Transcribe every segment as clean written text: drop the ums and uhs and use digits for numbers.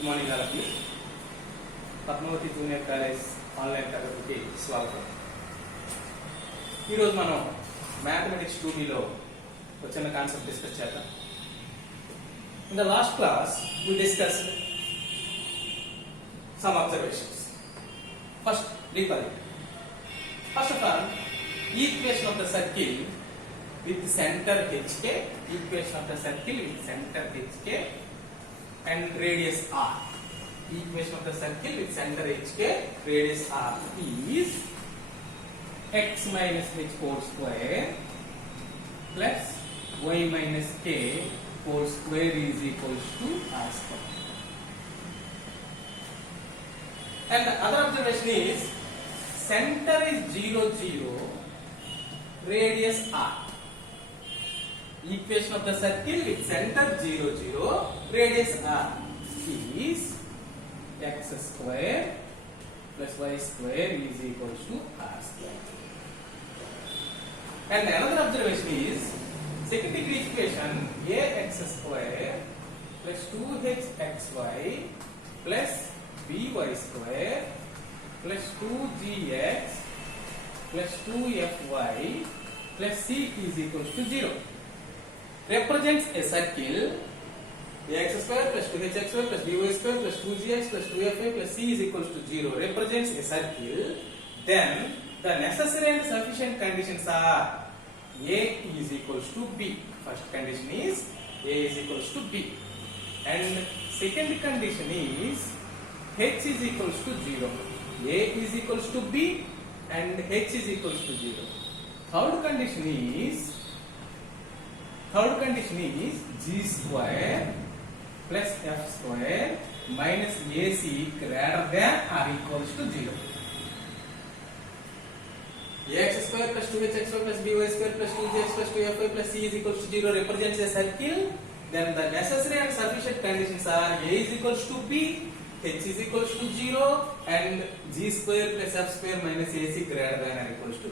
Good morning all of you. Padmavati junior college online తరగతికి స్వాగతం. ఈరోజు మనం మ్యాథమెటిక్స్ 2Bలో వచ్చిన కాన్సెప్ట్ డిస్కస్ చేద్దాం. In the last class we discussed some observations. First, recall it. First of all, equation of the circle with center HK, equation of the circle with center HK and radius R. Equation of the circle with center HK, radius R is x minus h whole square plus y minus k whole square is equals to R square. And the other observation is center is 0, 0, radius R. Equation of the circle with center 0, 0, radius R is x square plus y square is equals to R square. And another observation is second degree equation ax square plus 2hxy plus by square plus 2gx plus 2fy plus c is equals to 0 represents a circle ax square plus 2hxy plus by square plus 2gx plus 2fy plus c is equals to 0 represents a circle. Then the necessary and sufficient conditions are a is equals to b. First condition is a is equals to b, and second condition is h is equals to 0. A is equals to b and h is equals to 0. Third condition is g square plus f square minus ac greater than or equals to 0. Ax square plus 2hxy plus by square plus 2gx plus 2fy plus c is equals to 0 represents a circle. Then the necessary and sufficient conditions are a is equals to b, h is equals to 0, and g square plus f square minus ac greater than or equals to 0.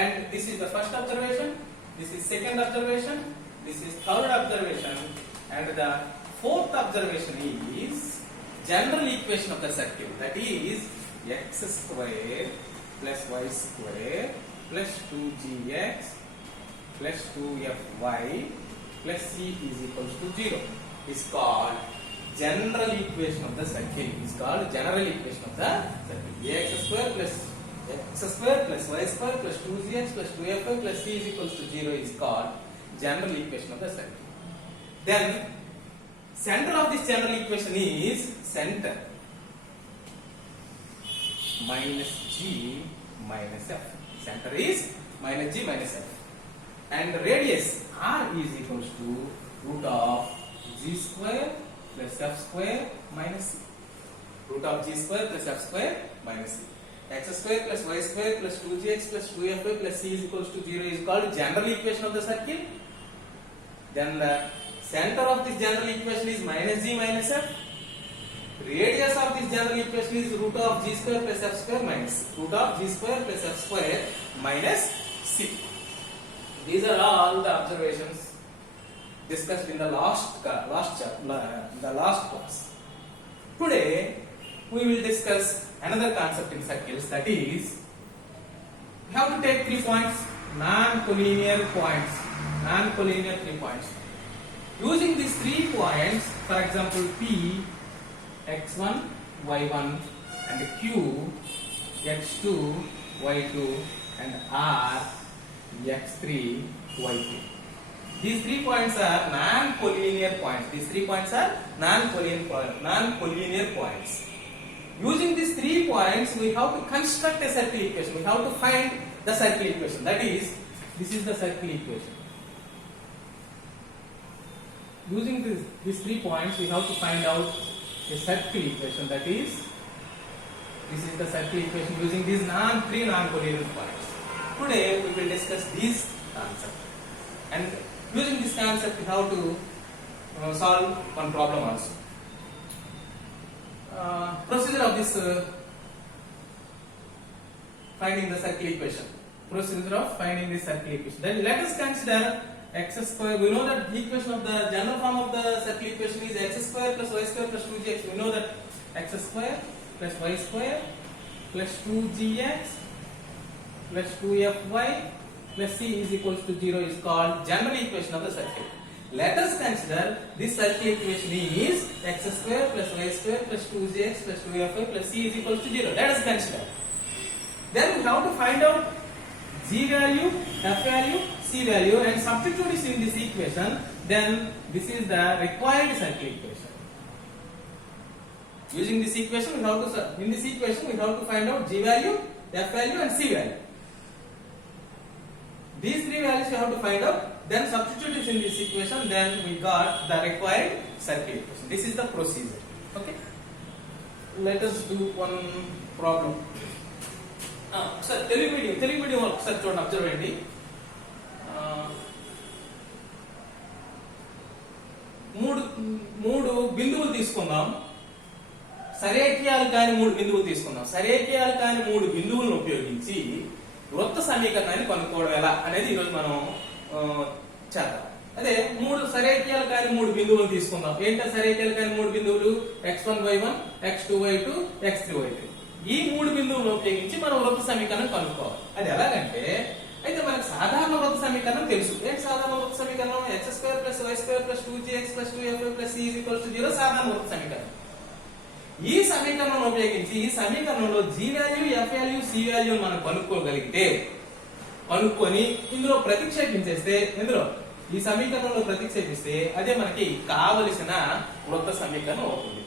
And this is the first observation, this is second observation, this is third observation, and the fourth observation is general equation of the circle, that is x square plus y square plus 2gx plus 2fy plus c is equals to 0 is called general equation of the circle. Is called general equation of the circle. Ax square plus x square plus y square plus 2gx plus 2fy plus c is equals to 0 is called general equation of the circle. Then center of this general equation is center minus g minus f. Center is minus g minus f, and radius r is equals to root of g square plus f square minus c. Root of g square plus f square minus c. X square plus y square plus 2gx plus 2fy plus c is equals to 0 is called general equation of the circle. Then the center of this general equation is minus g minus f. Radius of this general equation is root of g square plus f square minus c. Root of g square plus f square minus c. These are all the observations discussed in the last class. Today we will discuss another concept in circles, that is we have to take 3 points, non-collinear 3 points. Using these 3 points, for example P x1 y1 and q x2 y2 and r x3 y3. These 3 points are non-collinear points. Using these 3 points, we have to construct a circle equation. We have to find the circle equation. That is, this is the circle equation. Using these 3 points, we have to find out a circle equation, that is, this is the circle equation using these 3 non-collinear points. Today we will discuss this concept, and using this concept we have to solve one problem also. Procedure of this finding the circle equation. Then let us consider x square, we know that the equation of the general form of the circle equation is x square plus y square plus 2gx. We know that x square plus y square plus 2gx plus 2fy plus c is equals to 0 is called general equation of the circle. Let us consider this circle equation is x square plus y square plus 2gx plus 2fy plus c is equals to 0. Let us consider. Then we have to find out g value, f value, c value and substitute it in this equation. Then this is the required circle equation. Using this equation, we have to find out g value, f value and c value. These three values we have to find out. Then substitute it in this equation. Then we got the required circle equation. This is the procedure. Okay. Let us do one problem. Sir, Telugu మీడియం ఒకసారి చూడండి, అబ్జర్వ్ చేయండి. మూడు బిందువులు తీసుకుందాం. సరేఖీయాలు కాని మూడు బిందువులు తీసుకుందాం. సరేఖీయాలు కాని మూడు బిందువులను ఉపయోగించి వృత్త సమీకరణాన్ని కనుక్కోవడం ఎలా అనేది ఈరోజు మనం చేద్దాం. అదే మూడు సరేఖీయాలు కాని మూడు బిందువులు తీసుకుందాం. ఏంటో సరేఖీయాలు కాని మూడు బిందువులు x1y1, x2y2, x3y3. ఈ మూడు బిందువులను ఉపయోగించి మనం వృత్త సమీకరణం కనుక్కోవాలి. అది ఎలాగంటే, అయితే మనకు సాధారణ వృత్త సమీకరణం తెలుసు. ఏంటి సాధారణ వృత్త సమీకరణం? x square plus y square plus 2gx plus 2fy plus c = 0 సాధారణ వృత్త సమీకరణం. ఈ సమీకరణం ఉపయోగించి ఈ సమీకరణంలో g value, f value, c value మనం కనుక్కోగలిగితే, కనుక్కొని ఇందులో ప్రతిక్షేపించేస్తే, ఈ సమీకరణంలో ప్రతిక్షేపిస్తే అదే మనకి కావలసిన వృత్త సమీకరణం అవుతుంది.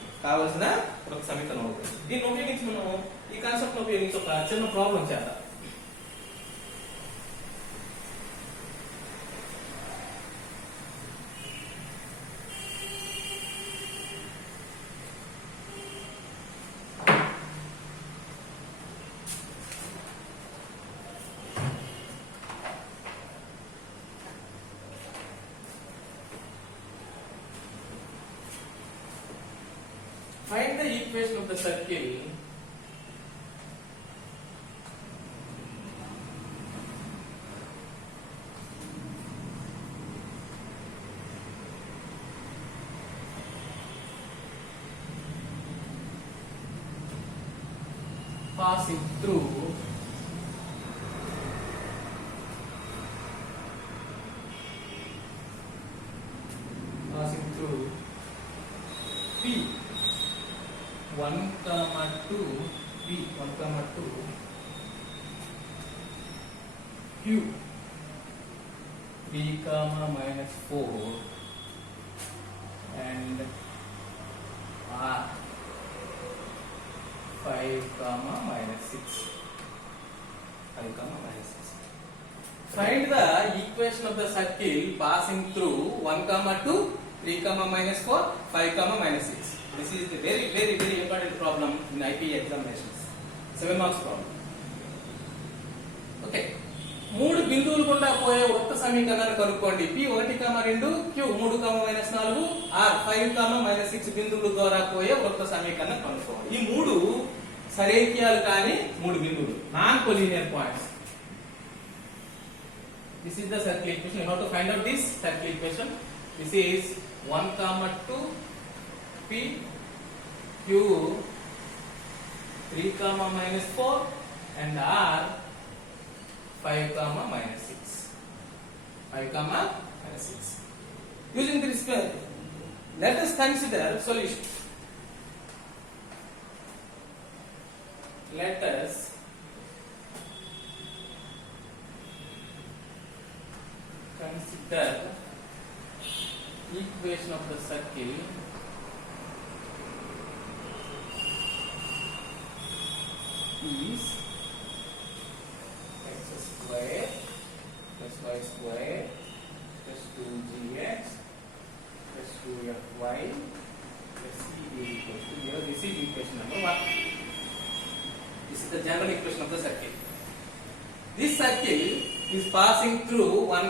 దీన్ని ఉపయోగించి మనం ఈ కాన్సెప్ట్ ఉపయోగించి ఒక చిన్న ప్రాబ్లం చేద్దాం. Find the equation of the circle passing through P 1, 2, P 1, 2, Q 3, -4 and R 5, -6. Find the equation of the circle passing through 1, 2, 3, -4, 5, -6. This is the very important problem in IP examinations. 7 marks problem. Okay. మూడు బిందువులు గుండా పోయే వృత్త సమీకరణాన్ని కనుక్కోండి. P 1, 2, Q 3, -4, R 5, -6 బిందువుల ద్వారా పోయే వృత్త సమీకరణం కనుక్కోవాలి. ఈ మూడు సరేఖీయాలు కాని మూడు బిందువులు, non collinear points. This is the circle equation. You have to find out this circle equation. This is 1, 2, P Q 3, -4 and R 5, -6. 5, -6. Using this, let us consider solution. Let us consider equation of the circle is x square plus y square plus 2gx plus 2fy plus c is equals to 0. This is equation number 1. This is the general equation of the circle. This circle is passing through 1,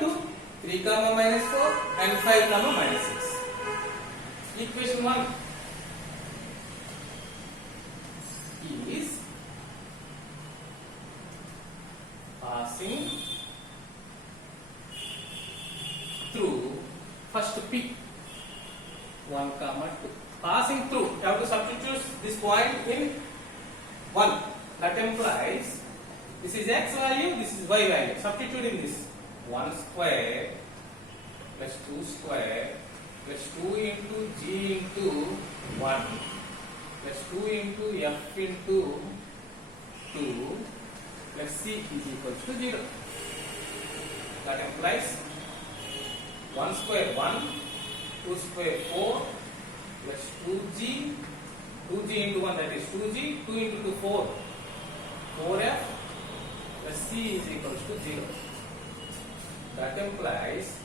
2, 3, -4 and 5, -6. Equation 1 is passing 1 comma 2. Passing through, you have to substitute this point in 1. That implies this is x value, this is y value. Substituting this 1 square plus 2 square plus 2 into g into 1 plus 2 into f into 2 plus c is equals to 0. That implies 1 square 1, 2 square 4 plus 2g, 2g into 1 that is 2g, 2 into 2 4, 4f plus c is equals to 0. That implies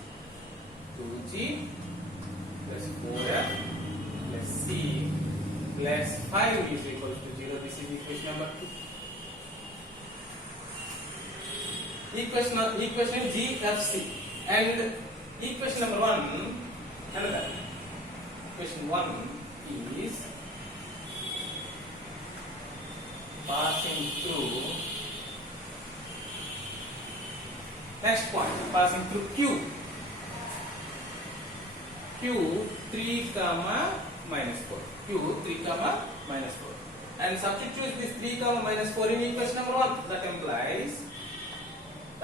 2g plus 4f plus c plus 5 is equals to 0. This is equation number 2. Equation GFC. And equation number 1, another. Equation 1 is passing through, next point, passing through Q. Q 3 comma minus 4. Q 3 comma minus 4. And substitute this 3 comma minus 4 in equation number 1. That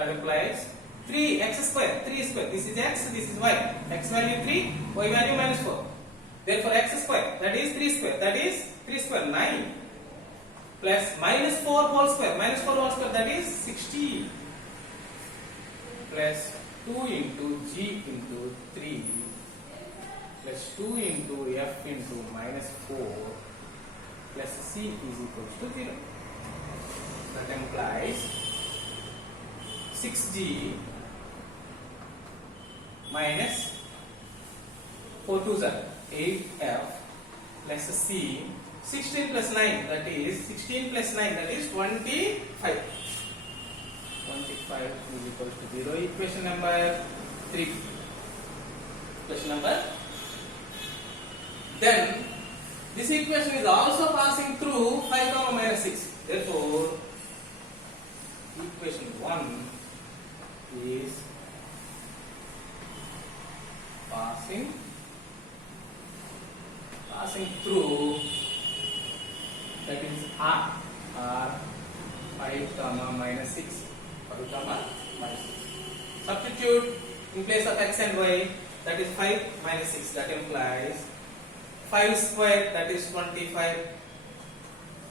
implies 3x square, 3 square. This is x, this is y. X value 3, y value minus 4. Therefore x square, that is 3 square, that is 3 square 9 plus minus 4 whole square, minus 4 whole square, that is 60 plus 2 into g into 3 plus 2 into f into minus 4 plus c is equals to 0. That implies 6g minus 4 2s are 8f plus c, 16 plus 9 that is 16 plus 9 that is 25. 25 is equals to 0. Equation number 3. Equation number. Then this equation is also passing through 5 comma minus 6. Therefore, equation 1 is passing through, that is R 5 comma minus 6. 5 comma minus 6. Substitute in place of x and y, that is 5 minus 6. That implies 5 square, that is 25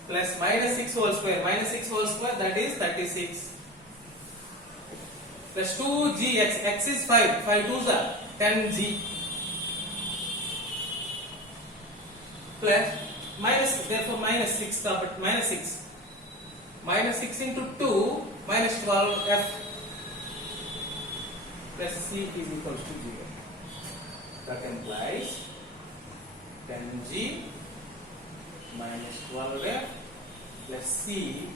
plus minus 6 whole square, minus 6 whole square, that is 36 plus 2g, x is 5, 5 2s are 10g plus minus, therefore minus 6, but minus 6 into 2 minus 12f plus c is equals to 0. That implies 10g minus 12f plus c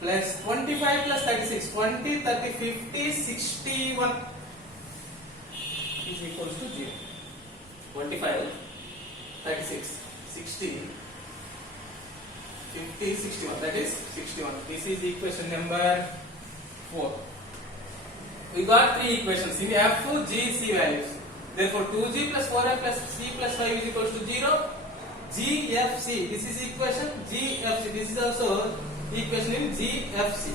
plus 25 plus 36, 20, 30, 50, 61 is equals to 0. 25, 36, 60, 50, 61, that is 61. This is equation number 4. We got 3 equations. We have 2 g, c values. Therefore, 2g plus 4f plus c plus 5 is equals to 0. GFC. This is equation GFC. This is also equation in GFC.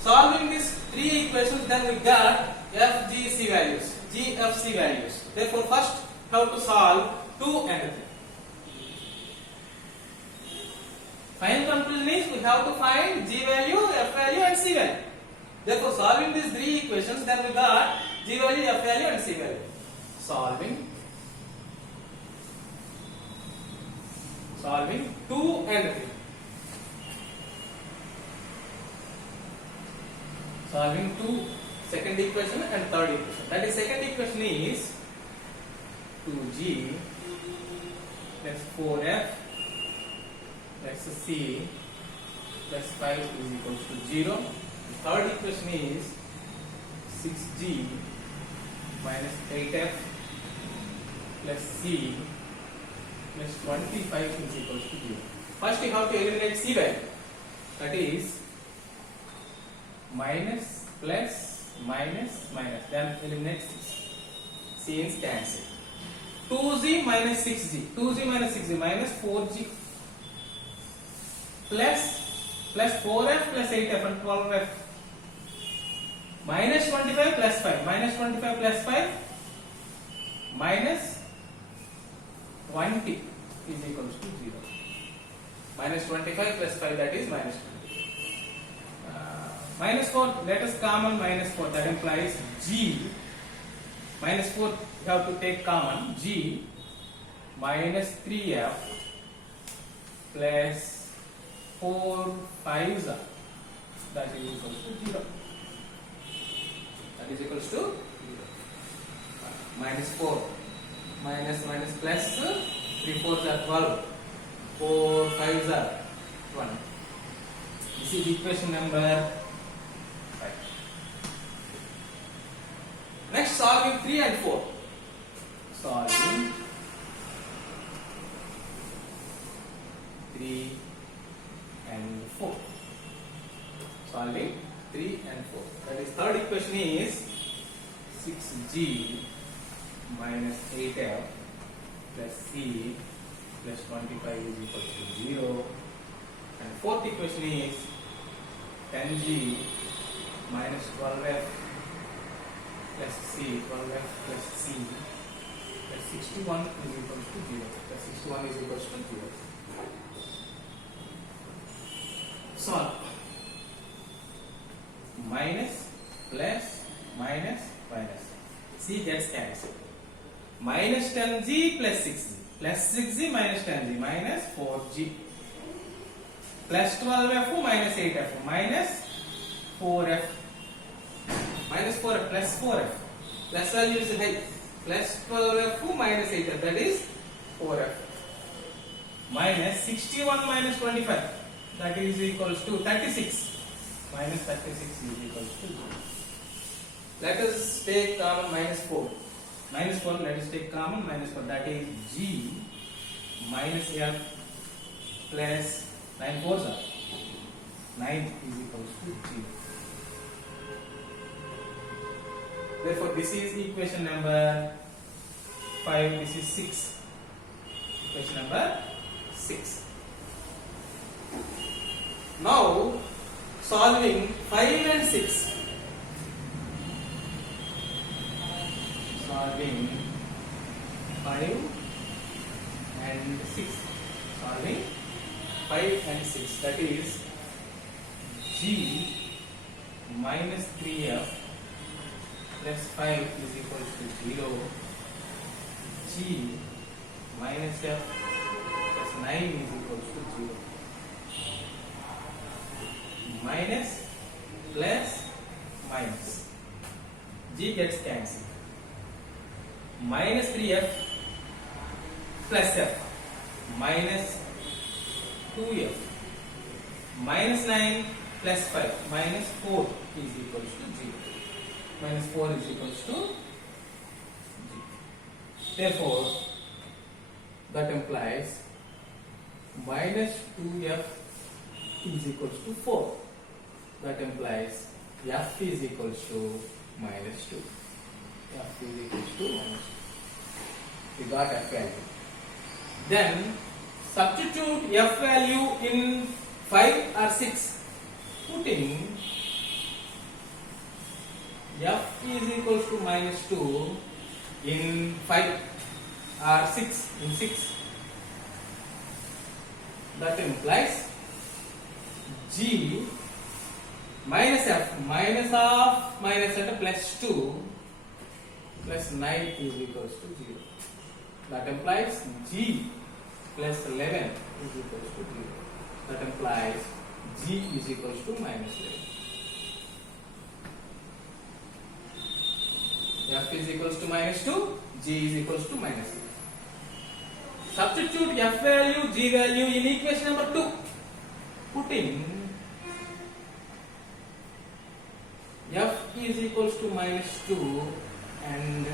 Solving these 3 equations, then we got FGC values, GFC values. Therefore, first how to solve 2 and 3. Final conclusion is we have to find G value, F value and C value. Therefore, solving these 3 equations, then we got G value, F value and C value. Solving 2 and 3. Solving 2, second equation and third equation. That is, second equation is 2g plus 4f plus c plus 5 is equals to 0. The third equation is 6g minus 8f plus c plus 25 is equals to 0. First you have to eliminate c value. That is minus plus minus minus. Then eliminate 6. C is cancelled. 2z minus 6z, 2z minus 6z minus 4g plus 4f plus 8f and 12f minus 25 plus 5, minus 25 plus 5 minus 20 is equals to 0. Minus 25 plus 5, that is minus 20. Minus 4, let us common minus 4, that implies g minus 4 you have to take common, g minus 3f plus 4 5s, that is equals to 0. That is equals to 0. Minus 4 minus plus 3 4s are 12, 4 5s are 20. This is equation number 5. Next, solving 3 and 4. Solving 3 and 4. Solving 3 and 4. That is, third equation is 6g minus 8f plus c plus 25 is equal to 0. And fourth equation is 10g minus 12f plus c, 12f plus c plus 61 is equal to 0. Plus 61 is equal to 0. Solve. Minus, plus, minus, minus. C gets cancelled. Minus 10g plus 6g. Plus 6g minus 10g minus 4g. Plus 12f minus 8f minus 4f. Minus 4f plus 4f. Plus value is high. Plus 12f minus 8f, that is 4f. Minus 61 minus 25, that is equals to 36. Minus 36 is equals to 0. Let us take common minus 4. Minus 4, let us take common minus 4. That is g minus f plus 9 4s are 9 is equals to 0. Therefore, this is equation number 5. This is 6. Equation number 6. Now, solving 5 and 6. Solving 5 and 6. Solving 5 and 6. That is g minus 3f plus 5 is equal to 0. G minus f plus 9 is equal to 0. Minus, plus, minus. G gets cancelled. Minus 3f plus f minus 2f minus 9 plus 5 minus 4 is equals to 0. Minus 4 is equals to 0. Therefore, that implies minus 2f is equals to 4. That implies f is equals to minus 2. F is equals to minus 2. We got f value. Then substitute f value in 5 or 6. Putting f is equals to minus 2 in 5 or 6 in 6. That implies g minus f minus of minus at plus 2 plus 9 is equals to 0. That implies g plus 11 is equals to 0. That implies g is equals to minus 11. F is equals to minus 2, g is equals to minus 11. Substitute f value, g value in equation number 2. Putting f is equals to minus 2 and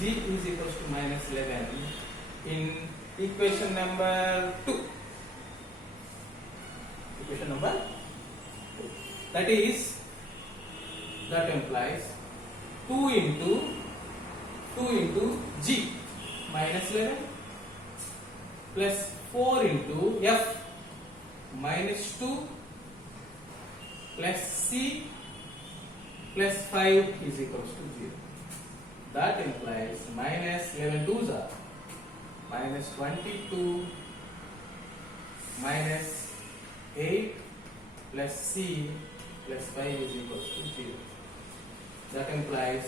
g is equals to minus 11 in equation number 2. Equation number 2. That implies 2 into g. minus 11 plus 4 into f minus 2 plus c plus 5 is equals to 0. That implies minus 11 2s are minus 22 minus 8 plus c plus 5 is equals to 0. That implies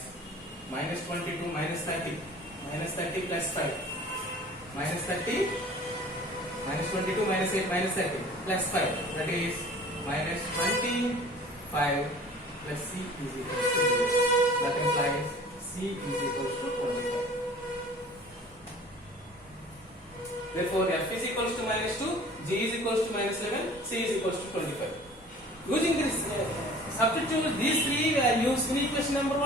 minus 22 minus 30 plus 5 minus 30 minus 22 minus 8 minus 30 plus 5, that is minus 25 plus c is equals to 0. That implies c is equals to 25. Therefore f is equals to minus 2, g is equals to minus 11, c is equals to 25. Using this substitute these three values in equation number 1.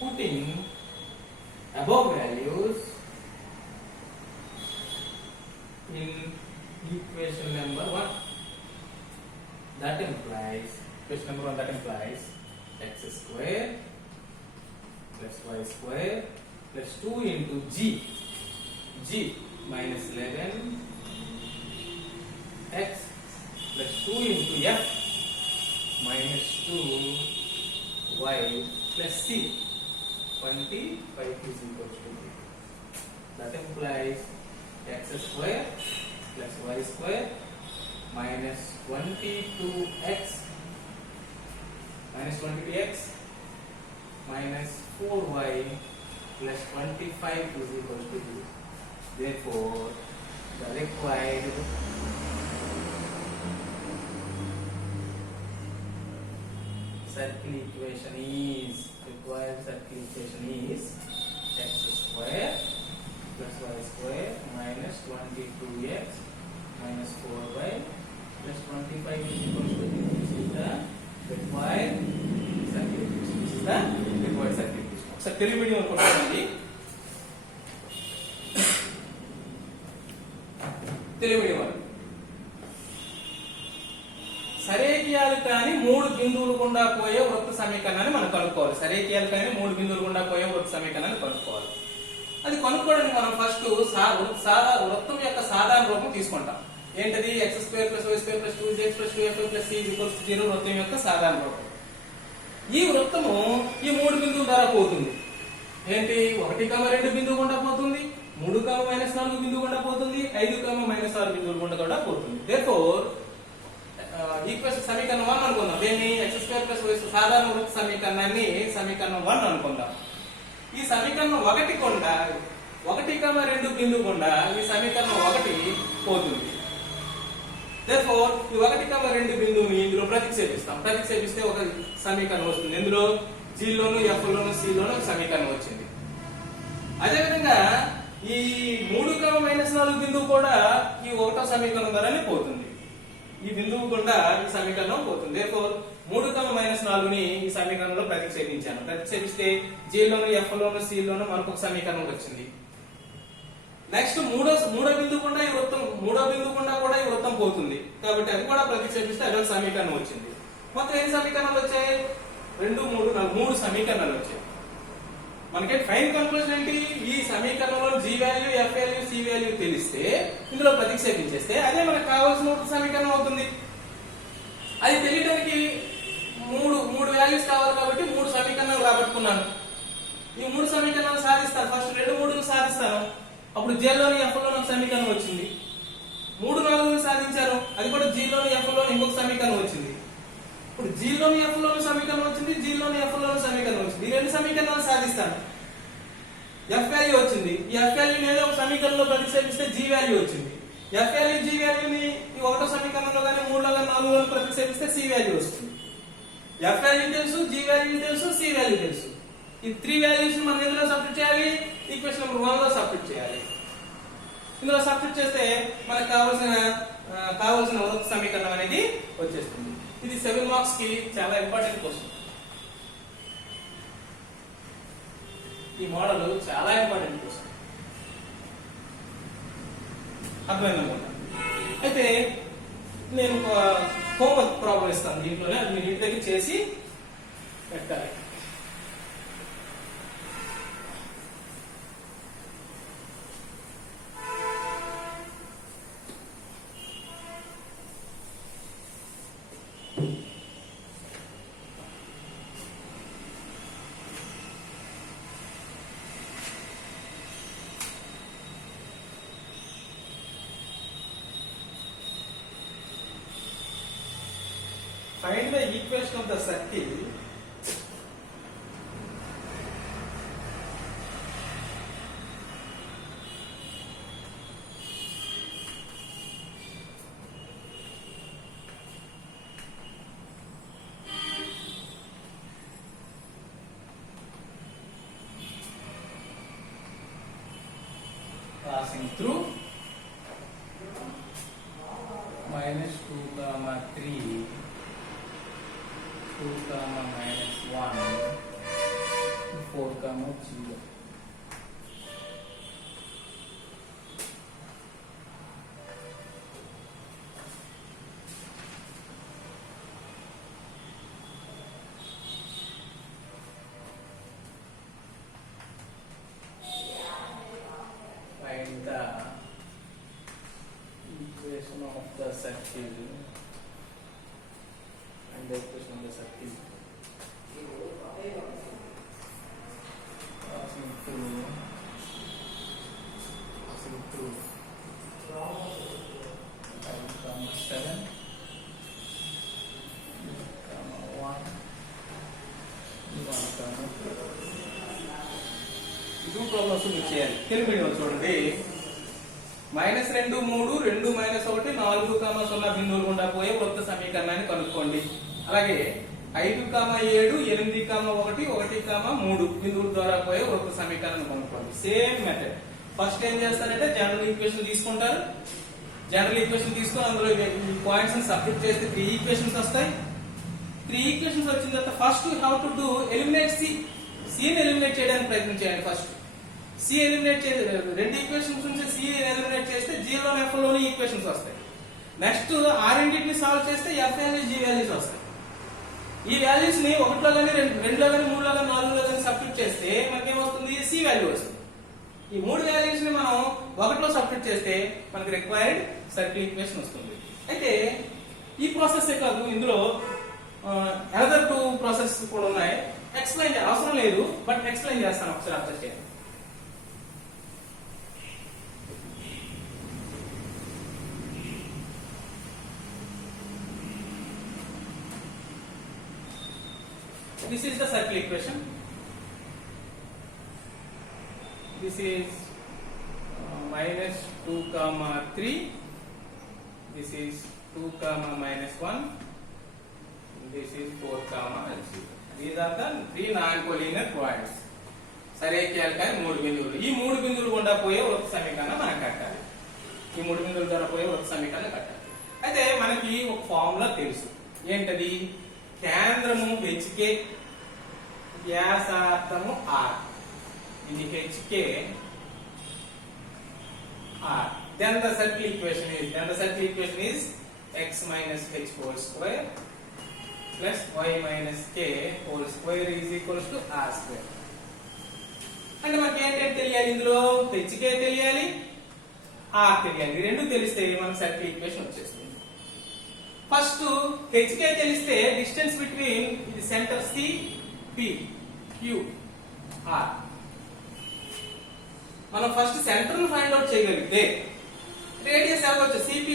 Putting above values in equation number 1. That implies, equation number 1, that implies x square plus y square plus 2 into g minus 11 x plus 2 into f minus 2 y plus c 25 is equal to 0. That implies x square plus y square minus 22x minus 4y plus 25 is equal to 0. Therefore, the required circle equation is x square plus y square minus 22x minus 4y plus 25 is equal to 0. This is the required circle equation. So, Telugu అనుకుంటామండి. Telugu medium సరేకియాలు కానీ 3 బిందువులు గుండా పోయే వృత్త సమీకరణాన్ని మనం కనుక్కోవాలి. సరేకియాలు కానీ 3 బిందువులు గుండా పోయే వృత్త సమీకరణాన్ని కనుక్కోవాలి. అది కనుక్కోవడానికి మనం ఫస్ట్ వృత్తం యొక్క సాధారణ రూపం తీసుకుంటాం. ఏంటది? x square plus y square plus 2x plus 2f plus c 0 వృత్తం యొక్క సాధారణ రూపం. ఈ వృత్తము ఈ 3 బిందువుల ద్వారా పోతుంది. ఏంటి? 1, 2 బిందువు గుండా పోతుంది, 3, -4 బిందువు గుండా పోతుంది, 5, -6 బిందువుల గుండా కూడా పోతుంది. Therefore ఈక్వేషన్ సమీకరణం 1 అనుకుందాం. దీన్ని x స్క్వేర్ ప్లస్ y సాధారణ వృత్త సమీకరణాన్ని సమీకరణం 1 అనుకుందాం. ఈ సమీకరణం 1 గుండా 1, 2 బిందువు గుండా ఈ సమీకరణం 1 పోతుంది. Therefore ఈ 1, 2 బిందువుని ఇందులో ప్రతిక్షేపిస్తాం. ప్రతిక్షేపిస్తే ఒక సమీకరణం వస్తుంది. ఇందులో g లోను f లోను c లోను ఒక సమీకరణం వచ్చింది. అదే విధంగా ఈ 3, -4 బిందువు కూడా ఈ 1వ సమీకరణం ద్వారానే పోతుంది. ఈ బిందువు గుండా ఈ సమీకరణం పోతుంది. Therefore 3, -4 ని ఈ సమీకరణంలో ప్రతిక్షేపించాను. ప్రతిక్షేపిస్తే g లోను f లోను c లోను మనకు ఒక సమీకరణం వచ్చింది. నెక్స్ట్ మూడో బిందువు గుండా ఈ వృత్తం కూడా ఈ వృత్తం పోతుంది. కాబట్టి అది కూడా ప్రతిక్షేపిస్తే అదొక సమీకరణం వచ్చింది. మొత్తం ఎన్ని సమీకరణాలు వచ్చాయి? 2, 3, 4 3 సమీకరణాలు వచ్చాయి. మనకి ఫైనల్ కన్క్లూజన్ ఏంటి? ఈ సమీకరణంలో g value, f value, c value తెలిస్తే ఇందులో ప్రతిక్షేపించేస్తే అదే మనకు కావాల్సిన సమీకరణం అవుతుంది. అది తెలియడానికి మూడు వాల్యూస్ కావాలి కాబట్టి 3 సమీకరణాలు రాబట్టుకున్నాను. ఈ 3 సమీకరణాలు సాధిస్తాను. ఫస్ట్ 2, 3 సాధిస్తాను. అప్పుడు g లోని f లోని సమీకరణం వచ్చింది. 3, 4 సాధించాను. అది కూడా g లోని f లోని ఇంకొక సమీకరణం వచ్చింది. ఇప్పుడు g లోని f లోని సమీకరణం వచ్చింది, g లోని f లోని సమీకరణం వచ్చింది. ఈ 2 సమీకరణాలు సాధిస్తాను. f వాల్యూ వచ్చింది. ఈ f వాల్యూని ఏదో ఒక సమీకరణంలో ప్రతిక్షేపిస్తే g వాల్యూ వచ్చింది. f వాల్యూ g వాల్యూని ఈ 1వ సమీకరణంలో గాని 3లో గాని 4లో ప్రతిక్షేపిస్తే c వాల్యూ వస్తుంది. f వాల్యూ తెలుసు, g వాల్యూ తెలుసు, c వాల్యూ తెలుసు. ఈ 3 వాల్యూస్ మనం ఎందులో సబ్స్టిట్యూట్ చేయాలి? ఈక్వేషన్ నెంబర్ 1 లో సబ్స్టిట్యూట్ చేయాలి. ఇందులో సబ్స్టిట్యూట్ చేస్తే మనకు కావాల్సిన వృత్త సమీకరణం అనేది వచ్చేస్తుంది. ఇది 7 మార్క్స్ కి చాలా ఇంపార్టెంట్ క్వశ్చన్. ఈ మోడల్ చాలా ఇంపార్టెంట్ క్వశ్చన్. అర్థమైందనుకుంటా. అయితే నేను ఒక హోంవర్క్ ప్రాబ్లం ఇస్తాను. దీంట్లోనే అది మీరు ఇంటి దగ్గర చేసి పెట్టాలి. equation of the circle, passing through minus 2 comma 3, 2 comma minus 1, 4 comma 0. Find the equation of the circle and the equation of the circle passing through 5 comma 7 comma 1 comma 2. టూ ప్రాబ్లమ్స్ మీరు చేయాలి. తెలుగు మీడియం చూడండి. -2 3 2 -1 4 0 బిందువులు గుండా పోయే వృత్త సమీకరణాన్ని కనుక్కోండి. అలాగే 5 7 8 1 1 3 బిందువుల ద్వారా పోయే వృత్త సమీకరణాన్ని కనుక్కోండి. Same method. ఫస్ట్ ఏం చేస్తారంటే జనరల్ ఈక్వేషన్ తీసుకుంటారు. జనరల్ ఈక్వేషన్ తీసుకొని అందులో పాయింట్స్ ని సబ్స్టిట్యూట్ చేస్తే 3 ఈక్వేషన్స్ వస్తాయి. 3 ఈక్వేషన్స్ వచ్చిన తర్వాత first how to do eliminate C. C ని ఎలిమినేట్ చేయడానికి ప్రయత్నం చేయండి. ఫస్ట్ సి ఎలిమినేట్ చేసి 2 ఈక్వేషన్స్ నుంచి సి ఎలిమినేట్ చేస్తే జి లోని ఎఫ్ లోని ఈక్వేషన్స్ వస్తాయి. నెక్స్ట్ ఆ రెండింటిని సాల్వ్ చేస్తే ఎఫ్ వాల్యూస్ జి వాల్యూస్ వస్తాయి. ఈ వాల్యూస్ ని 1 లో గాని 2 లో గాని 3 లో గాని 4 లో గాని సబ్స్టిట్యూట్ చేస్తే మనకి ఏమొస్తుంది? సి వాల్యూ వస్తుంది. ఈ 3 వాల్యూస్ ని మనం 1 లో సబ్స్టిట్యూట్ చేస్తే మనకి రిక్వైర్డ్ సర్కిల్ ఈక్వేషన్ వస్తుంది. అయితే ఈ ప్రాసెస్ కాదు, ఇందులో అనదర్ 2 ప్రాసెస్ కూడా ఉన్నాయి. ఎక్స్ప్లెయిన్ అవసరం లేదు, బట్ ఎక్స్ప్లెయిన్ చేస్తాను, ఒకసారి అర్థం చేయండి. This is the circle equation. This is -2 comma 3. This is 2 comma -1. This is 4 comma 0. These are the 3 non-collinear points. సరే కేల్కాయ 3 బిందువులు. ఈ 3 బిందువులు గుండా పోయే వృత్త సమీకరణం మనం కట్టాలి. ఈ 3 బిందువుల ద్వారా పోయే వృత్త సమీకరణం కట్టాలి. అయితే మనకి ఒక ఫార్ములా తెలుసు. ఏంటది? కేంద్రము HK, వ్యాసార్థము R. ఇది HK R. Then the circle equation is x minus h whole square plus y minus k whole square is equals to R square. అంటే మనకి ఏంటంటే తెలియాలి, ఇందులో HK తెలియాలి, R తెలియాలి. ఈ రెండు తెలిస్తే మనకి సర్కిల్ ఈక్వేషన్ వచ్చేస్తుంది. ఫస్ట్ HK తెలిస్తే డిస్టెన్స్ బిట్వీన్ ఇది centre C P Q R. మనం ఫస్ట్ సెంటర్ ను ఫైండ్ అవుట్ చేయగలిగితే రేడియస్ ఎలా వచ్చేది? CP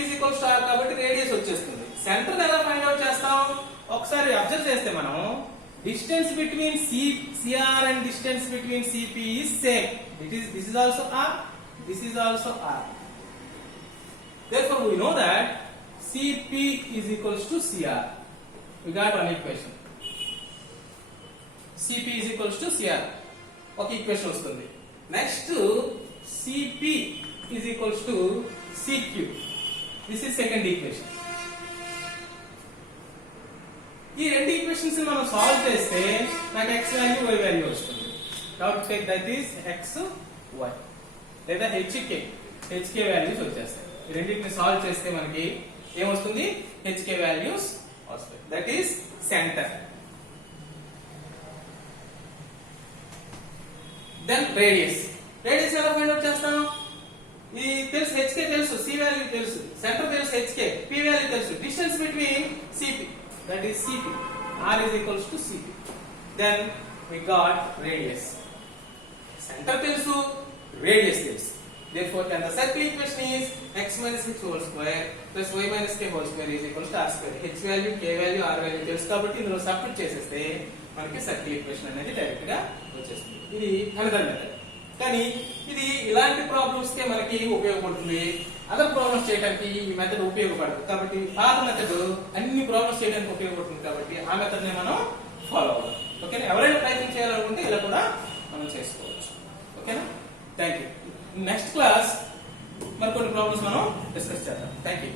R కాబట్టి రేడియస్ వచ్చేస్తుంది. సెంటర్ ఎలా ఫైండ్ అవుట్ చేస్తాం? ఒకసారి అబ్జర్వ్ చేస్తే మనం distance between CR and distance between CP is same. This is also R, this is also R. Therefore we know that CP is equals to CR. We got one equation. CP is equals to CR. ఒక ఈక్వేషన్ వస్తుంది. Next CP is equals to CQ. This is second equation. ఈ రెండు ఈక్వేషన్స్ మనం సాల్వ్ చేస్తే నాకు x value y value వస్తుంది. కాబట్టి take that is x y లేదా HK వాల్యూస్ వచ్చేస్తాయి. ఈ రెండింటిని సాల్వ్ చేస్తే మనకి ఏమొస్తుంది? HK వాల్యూస్ వస్తాయి. That is centre. Then radius ఎలా ఫైండ్ అవుట్ చేస్తాం? ఈ తెలుసు, HK తెలుసు, C వాల్యూ తెలుసు, సెంటర్ తెలుసు HK, P వాల్యూ తెలుసు, distance between CP, that is CP, R is equals to CP. Then we got radius. Centre తెలుసు, రేడియస్ తెలుసు. Therefore, then the circle equation is x minus h whole square plus y minus k whole square is equal to r square. H value, k value, r value తెలుసు కాబట్టి ఇందులో సబ్స్టిట్యూట్ చేసేస్తే మనకి circle equation అనేది డైరెక్ట్ గా వచ్చేస్తుంది. ఇది అనదర్ మెథడ్. కానీ ఇది ఇలాంటి ప్రాబ్లమ్స్ కే మనకి ఉపయోగపడుతుంది. అదర్ ప్రాబ్లమ్స్ చేయడానికి ఈ మెథడ్ ఉపయోగపడదు. కాబట్టి పాత మెథడ్ అన్ని ప్రాబ్లమ్స్ చేయడానికి ఉపయోగపడుతుంది కాబట్టి ఆ మెథడ్ ని మనం ఫాలో అవ్వాలి. ఓకేనా? ఎవరైనా ప్రయత్నం చేయాలనుకుంటే ఇలా కూడా మనం చేసుకోవచ్చు. ఓకేనా? Thank you. నెక్స్ట్ క్లాస్ మరికొన్ని ప్రాబ్లమ్స్ మనం డిస్కస్ చేద్దాం. Thank you.